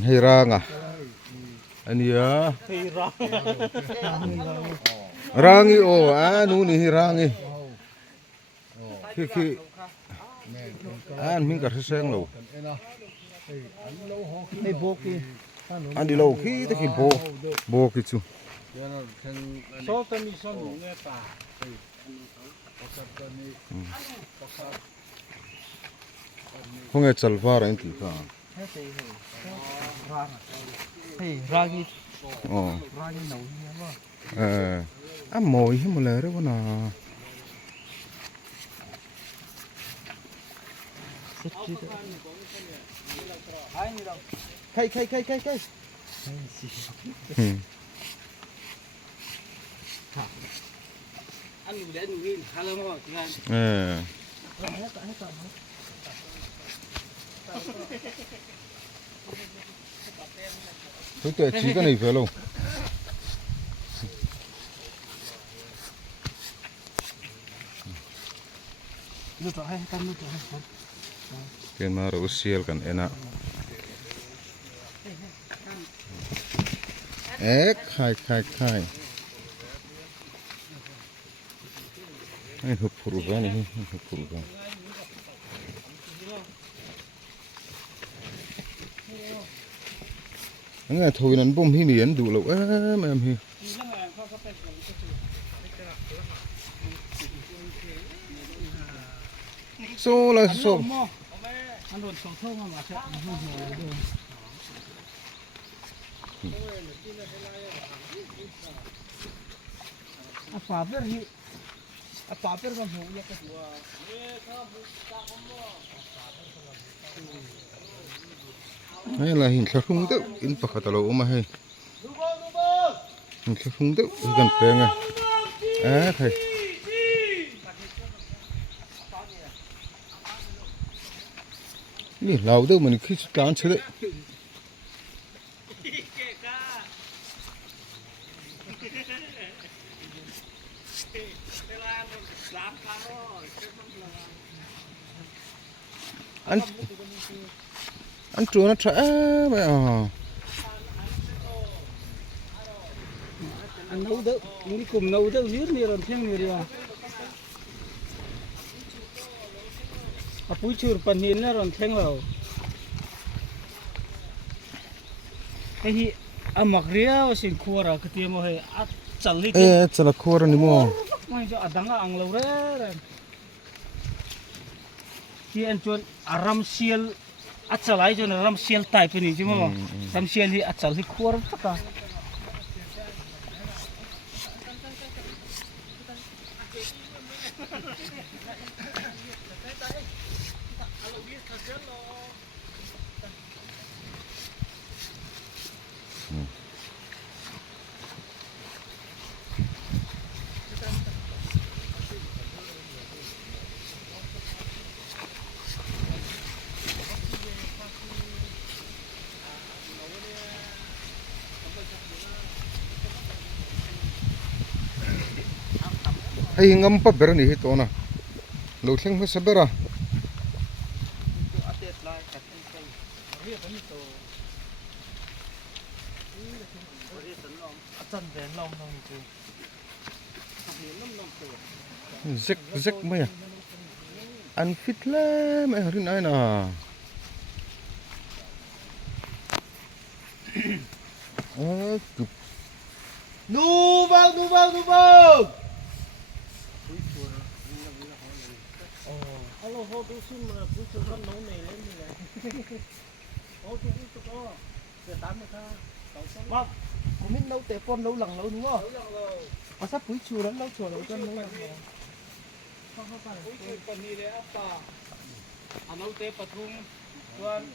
Hirang ah. Ani ya. Rangi oh anu ni hirangi. Ki an min kar seng lo. An di lo ki te ki bo ki chu. So ta mi son nge ta. Không nghe chal var anh thì pha. Hey, ragi. Oh. Ragi nấu như vậy. Mồi hết một lời đó na. Kai. Anh đi đến Win, hello mo, kìa. Tôi chỉ cái này phải không? Cái mà rồi siêu kan ena. Khai. Ini hupurga nih, hupurga. Nghe thôi nên bom hi miến đủ lâu em hi. Số là số. Apa kan mau ya ke dua. Hay là hình khắc không tự in bạc hạt lẩu mà hay. Hình khắc không tự gần bè ngay. Thầy. Nè lẩu tự mình khi cán chơi đấy. Anh chuột nó trẻ vậy à. Anh nấu đỡ, đi cùng nấu đỡ liếc này rồi thêm người đi à. Bụi chur panin là rồi thêm vào. Cái gì, mặc riêng xin khua ra cái tiệm mà hay chả lịch. Chả là khua rồi nè mo. Mà cho đắng ăn lâu đấy. Thì anh chọn aram sial. Acalai jo ram sial type ni cuma ram sial hi acal hi khur pata Hay ngâm pa ber ni hito na. Lo theng ma sabera. Zek mày à? Anh fit lắm mày hari nai na. nu vào alo ho tu sim là tu cho con nấu này lên như này ô tu có để tám mươi kha bác có biết nấu tép con nấu lằng nấu đúng không có sắp búi chua lắm nấu chua nấu chân nấu lằng không phải búi chua còn gì đấy apa nấu tép patung tuan